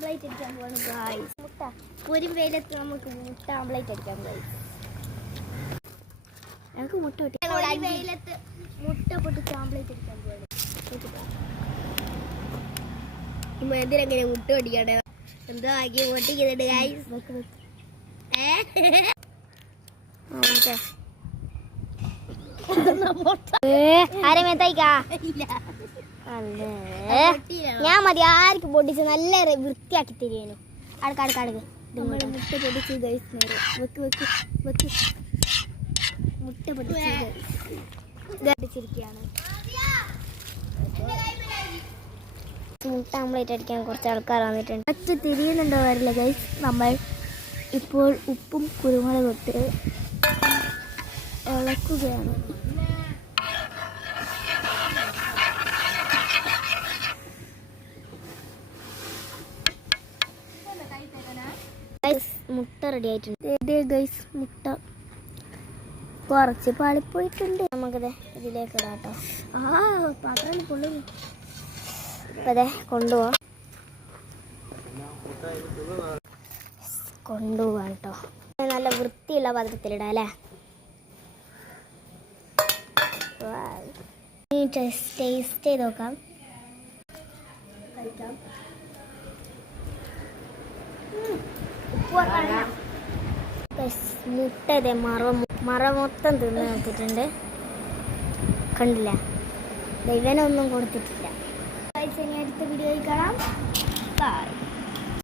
ആംപ്ലേറ്റ് അടിക്കാൻ പോവാണ് ഗൈസ്. മുട്ട ഒരു വെയിലത്ത് നമുക്ക് മുട്ട ആംപ്ലേറ്റ് അടിക്കാൻ ഗൈസ്. ഞങ്ങൾക്ക് മുട്ട പൊട്ടി വെയിലത്ത് മുട്ട പൊട്ടിച്ച് ആംപ്ലേറ്റ് അടിക്കാൻ പോവാണ്. ഇതിലെങ്ങനെ മുട്ട പൊട്ടിക്കട്ടെ എന്തോ ആക്കി പൊട്ടിക്കുന്നുണ്ട് ഗൈസ്. ഞാൻ മതി ആർക്കും പൊട്ടിച്ച് നല്ല വൃത്തിയാക്കി തരുന്നു. അടുക്ക് മുട്ട പൊട്ടിച്ച് ഗൈസ്. വെക്ക് വെക്ക് വെക്ക് മുട്ട പൊട്ടിച്ചിരിക്കുകയാണ്. മുട്ട ആംപ്ലേറ്റ് അടിക്കാൻ കുറച്ച് ആൾക്കാർ വന്നിട്ടുണ്ട്. മറ്റ് തിരിയുന്നുണ്ടോ വരില്ല ഗൈസ്. നമ്മൾ ഇപ്പോൾ ഉപ്പും കുരുമുളകും ഇട്ട് ഇളക്കുകയാണ്. മുട്ട റെഡി ആയിട്ടുണ്ട് ഗൈസ്. മുട്ട കുറച്ച് പാളിപ്പോയിട്ടുണ്ട്. നമുക്കത് ഇതിലേക്ക് ഇടാം കേട്ടോ. പാത്രം കൊള്ളുന്നു. ഇപ്പം അതെ കൊണ്ടുപോവാം കേട്ടോ. നല്ല വൃത്തിയുള്ള പാത്രത്തിലിടാം അല്ലേ. ടേസ്റ്റ് ചെയ്ത് നോക്കാം. കഴിക്കാം. മുട്ടയുടെ മറ മൊത്തം തിന്ന് വെച്ചിട്ടുണ്ട്. കണ്ടില്ല, ഇവനൊന്നും കൊടുത്തിട്ടില്ല. അടുത്ത വീഡിയോയിൽ കാണാം. ബൈ.